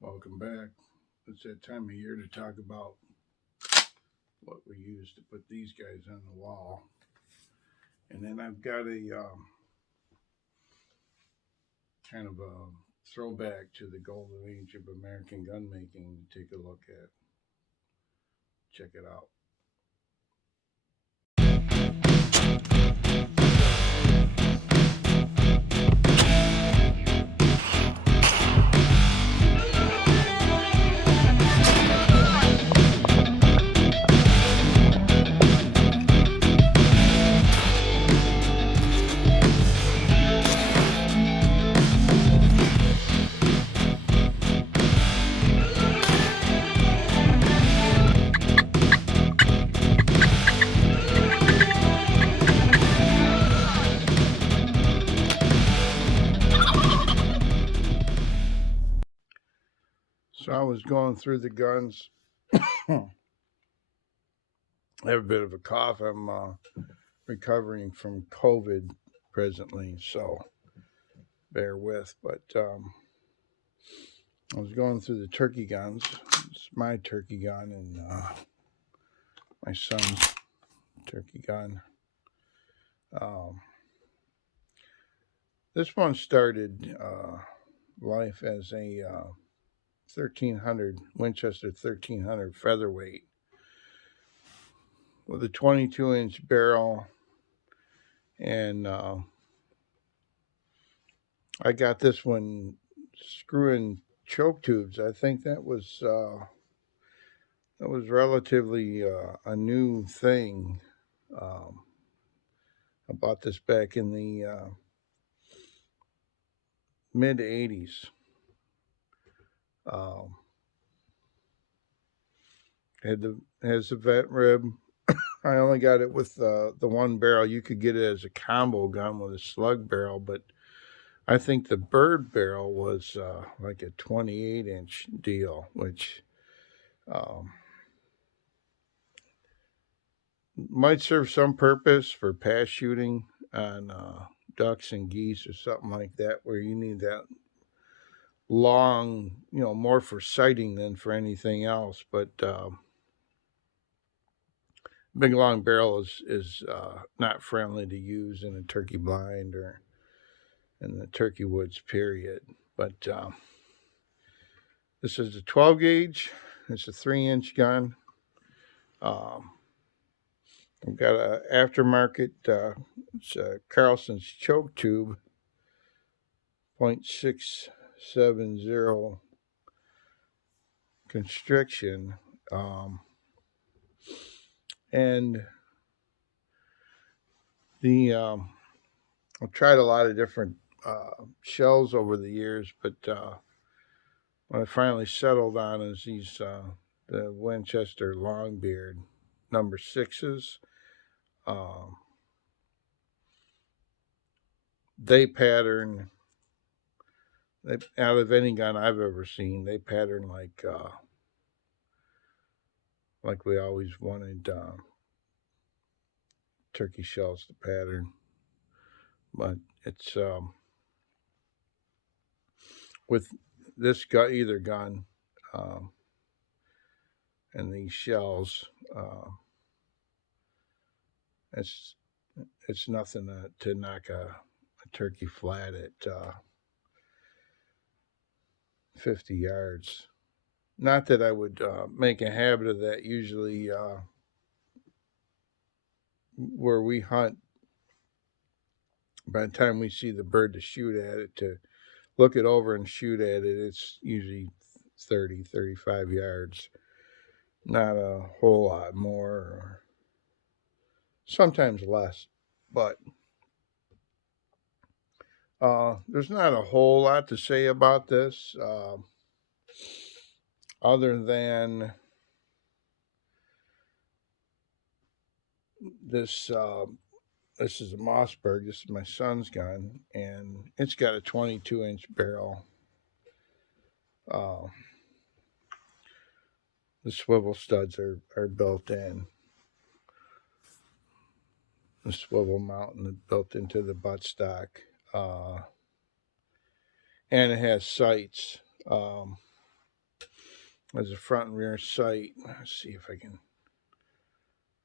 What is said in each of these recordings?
Welcome back. It's that time of year to talk about what we use to put these guys on the wall. And then I've got a kind of a throwback to the golden age of American gun making to take a look at. Check it out. So I was going through the guns. I have a bit of a cough. I'm recovering from COVID presently, so bear with. But I was going through the turkey guns. It's my turkey gun and my son's turkey gun. This one started life as a 1300 Winchester 1300 featherweight with a 22-inch barrel, and I got this one screwing choke tubes. I think that was relatively a new thing. I bought this back in the mid '80s. Has the vent rib. I only got it with the one barrel. You could get it as a combo gun with a slug barrel, but I think the bird barrel was like a 28-inch deal, which might serve some purpose for pass shooting on ducks and geese or something like that, where you need that long, more for sighting than for anything else. But big long barrel is not friendly to use in a turkey blind or in the turkey woods period. But this is a 12 gauge. It's a 3-inch gun. I've got an aftermarket. It's a Carlson's choke tube, .670 constriction, and the I've tried a lot of different shells over the years, but what I finally settled on is these the Winchester Longbeard number 6s. They pattern. Out of any gun I've ever seen, they pattern like we always wanted turkey shells to pattern. But it's with this gun, either gun, and these shells, it's nothing to knock a turkey flat at 50 yards. Not that I would make a habit of that. Usually, where we hunt, by the time we see the bird to shoot at it, to look it over and shoot at it, it's usually 30, 35 yards. Not a whole lot more, or sometimes less. But there's not a whole lot to say about this, other than this. This is a Mossberg. This is my son's gun, and it's got a 22-inch barrel. The swivel studs are built in. The swivel mounting is built into the buttstock. And it has sights. as a front and rear sight. Let's see if I can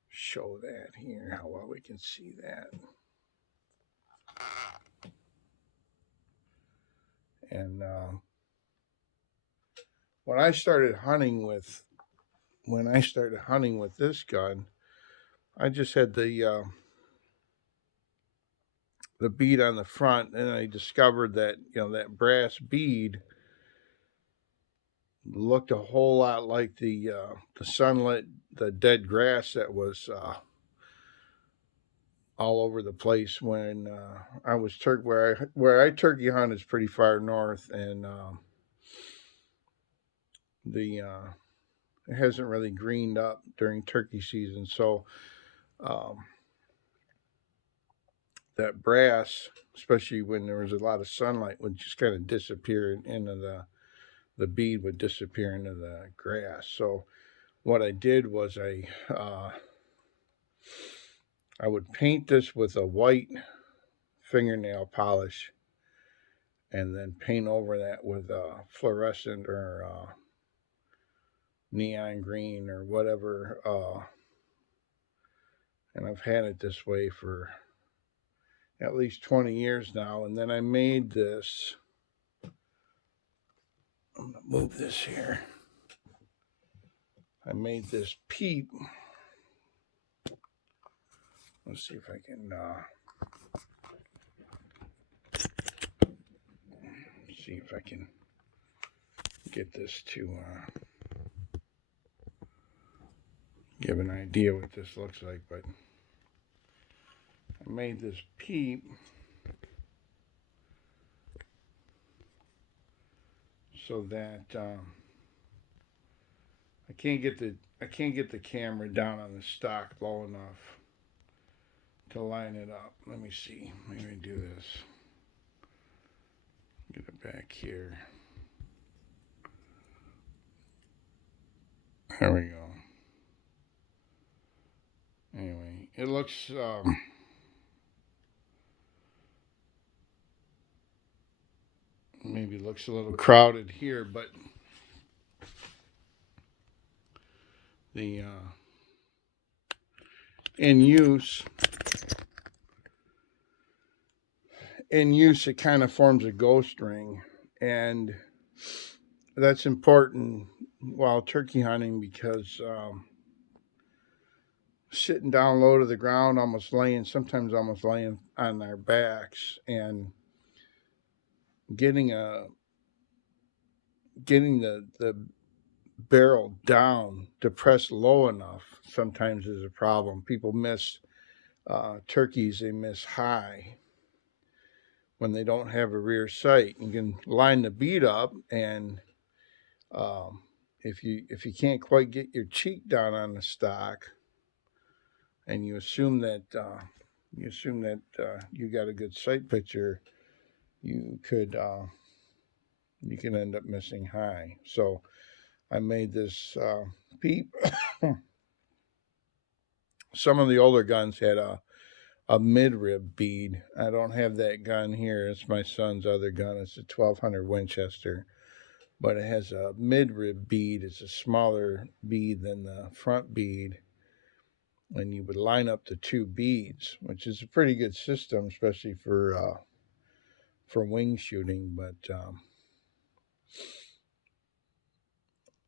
show that here, how well we can see that. And when I started hunting with this gun, I just had the bead on the front, and I discovered that that brass bead looked a whole lot like the sunlit, the dead grass that was all over the place when I was where I turkey hunt is pretty far north, and the it hasn't really greened up during turkey season, so um, that brass, especially when there was a lot of sunlight, would just kind of disappear into the bead would disappear into the grass. So what I did was I would paint this with a white fingernail polish, and then paint over that with fluorescent or neon green or whatever. And I've had it this way for at least 20 years now. And then I made this. I'm going to move this here. I made this peep. Let's see if I can see if I can get this to give an idea what this looks like. But I made this peep so that I can't get the camera down on the stock low enough to line it up. Let me see. Maybe I do this. Get it back here. There we go. Anyway, it looks maybe looks a little crowded here, but the in use it kind of forms a ghost ring, and that's important while turkey hunting because sitting down low to the ground, sometimes almost laying on our backs, and getting the barrel down to press low enough sometimes is a problem. People miss turkeys; they miss high when they don't have a rear sight. You can line the bead up, and if you can't quite get your cheek down on the stock, and you assume that you got a good sight picture, you can end up missing high. So I made this peep. Some of the older guns had a mid-rib bead. I don't have that gun here. It's my son's other gun. It's a 1200 Winchester, but it has a mid-rib bead. It's a smaller bead than the front bead, and you would line up the two beads, which is a pretty good system, especially for wing shooting. But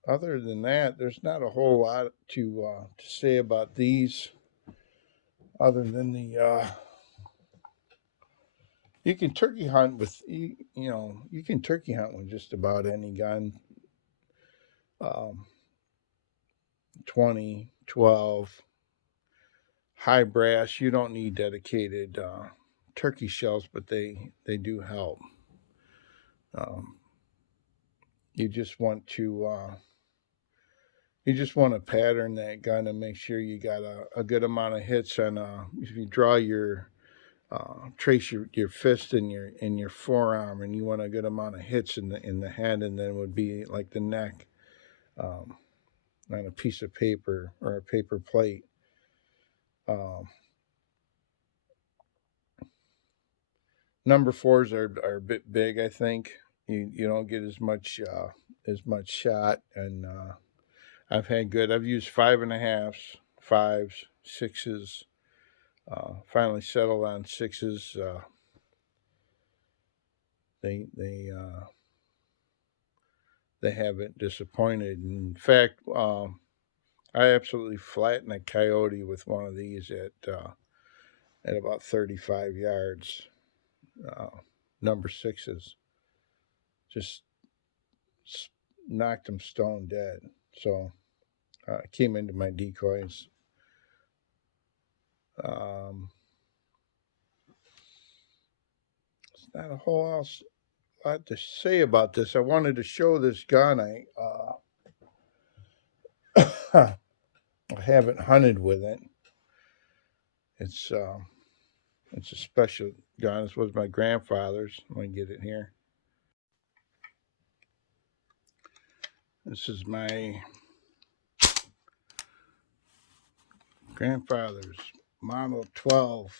other than that, there's not a whole lot to say about these, other than the you can turkey hunt with you can turkey hunt with just about any gun. Um, 20, 12, high brass. You don't need dedicated turkey shells, but they do help. Um, you just want to pattern that gun and make sure you got a good amount of hits on. If you draw your trace your fist in your forearm, and you want a good amount of hits in the head, and then it would be like the neck on a piece of paper or a paper plate. Number fours are a bit big, I think. You don't get as much as much shot, and I've had good. I've used 5.5s, fives, sixes. Finally settled on sixes. They they haven't disappointed. In fact, I absolutely flattened a coyote with one of these at about 35 yards. Uh, Number sixes, just knocked him stone dead. So I came into my decoys. Um, it's not a whole lot to say about this. I wanted to show this gun. I haven't hunted with it. It's it's a special gun. This was my grandfather's. I'm gonna get it here. This is my grandfather's Model 12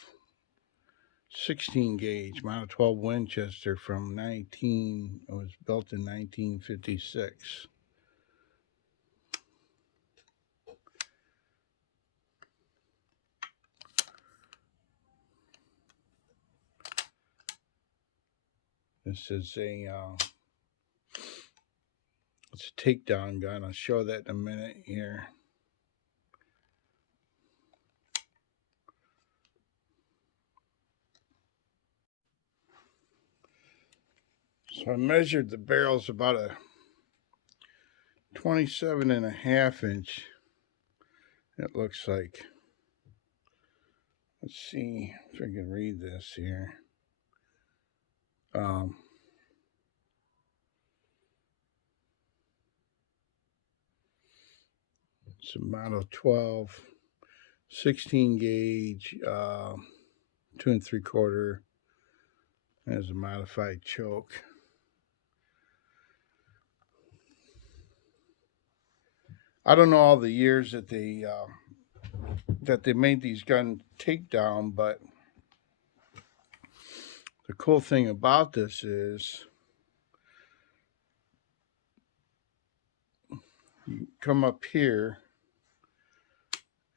16 gauge Model 12 Winchester from 19. It was built in 1956. This is it's a takedown gun. I'll show that in a minute here. So I measured the barrels about a 27.5 inch. It looks like. Let's see if I can read this here. It's a Model 12 16 gauge, 2 3/4. Has a modified choke. I don't know all the years that they made these guns takedown, but the cool thing about this is you come up here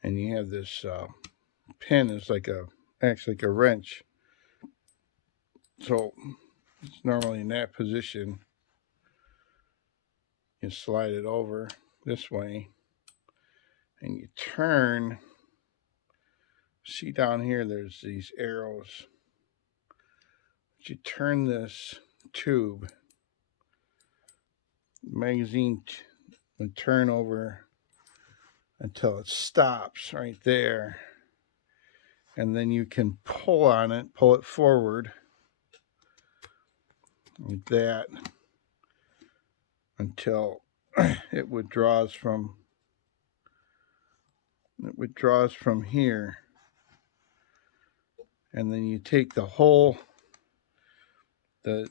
and you have this pin is actually like a wrench. So it's normally in that position. You slide it over this way and you turn. See down here, there's these arrows. But you turn this tube, magazine would turn over until it stops right there. And then you can pull on it, pull it forward like that until it withdraws from here. And then you take the whole the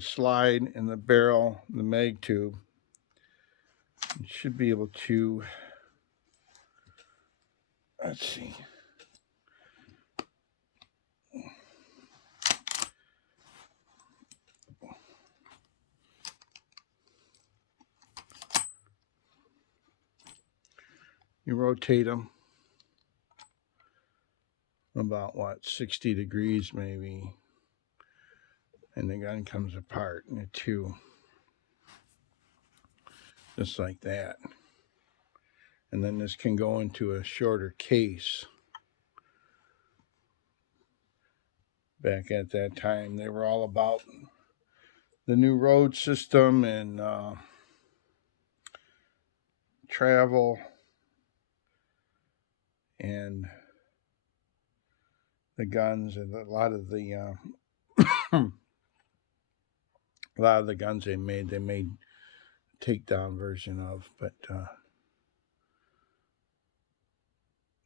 slide and the barrel, the mag tube. You should be able to, let's see. You rotate them about 60 degrees maybe, and the gun comes apart in two, just like that. And then this can go into a shorter case. Back at that time, they were all about the new road system and travel, and the guns, and a lot of the guns they made takedown version of, but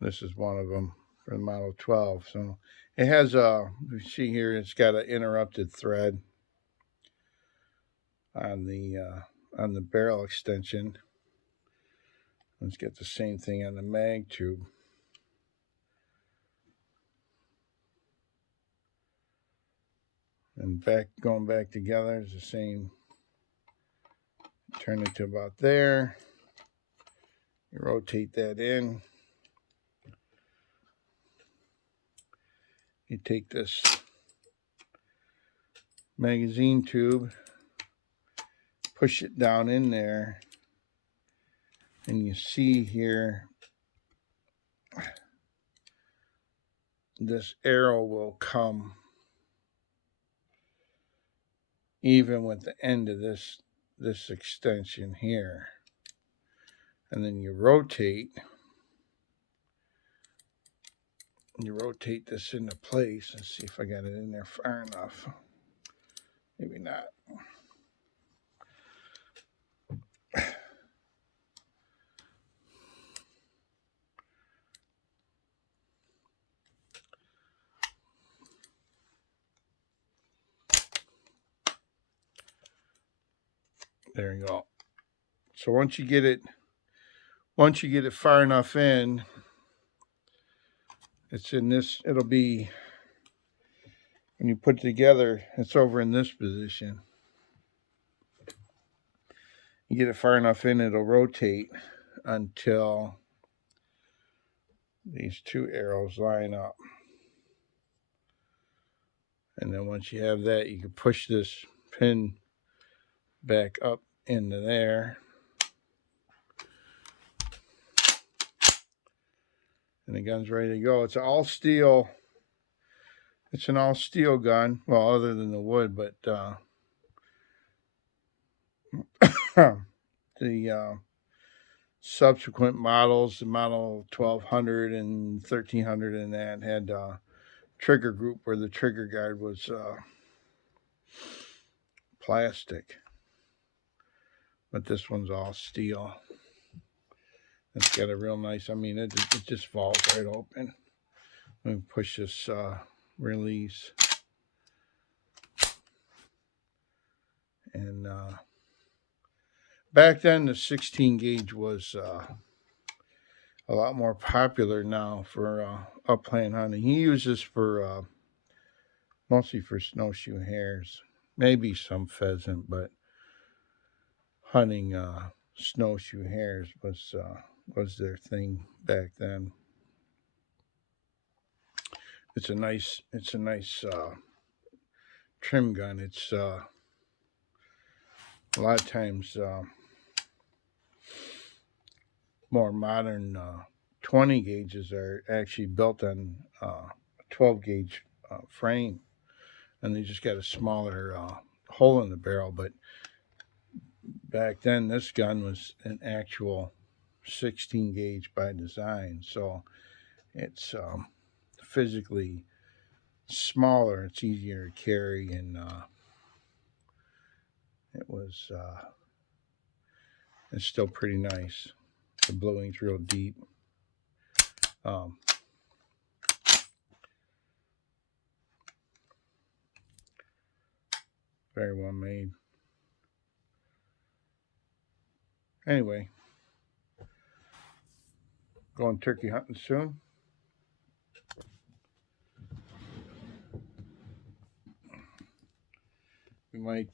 this is one of them for the Model 12. So it has you see here, it's got an interrupted thread on the barrel extension. Let's get the same thing on the mag tube. And going back together is the same Turn it to about there. You rotate that in. You take this magazine tube, push it down in there, and you see here this arrow will come even with the end of this extension here. And then you rotate this into place. Let's see if I got it in there far enough. Maybe not. There you go. So once you get it far enough in, it's in this, it'll be, when you put it together, it's over in this position. You get it far enough in, it'll rotate until these two arrows line up. And then once you have that, you can push this pin back up into there. And the gun's ready to go. It's an all steel gun. Well, other than the wood, but the subsequent models, the model 1200 and 1300 and that had trigger group where the trigger guard was plastic. But this one's all steel. It's got a real nice, I mean, it just falls right open. Let me push this release. And back then, the 16 gauge was a lot more popular now for upland hunting. He uses for mostly for snowshoe hares, maybe some pheasant, but hunting snowshoe hares was their thing back then. It's a nice trim gun. It's a lot of times more modern 20 gauges are actually built on a 12 gauge frame, and they just got a smaller hole in the barrel. But back then, this gun was an actual 16 gauge by design, so it's physically smaller. It's easier to carry, and it's still pretty nice. The bluing's real deep. Very well made. Anyway, going turkey hunting soon. We might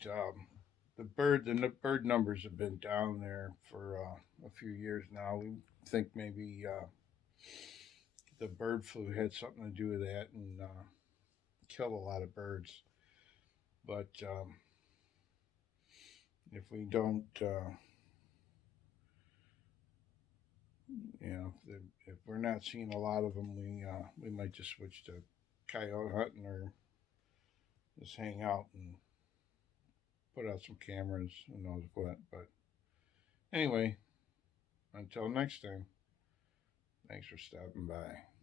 the bird numbers have been down there for a few years now. We think maybe the bird flu had something to do with that and killed a lot of birds. But if we don't, if we're not seeing a lot of them, we might just switch to coyote hunting or just hang out and put out some cameras. Who knows what? But anyway, until next time, thanks for stopping by.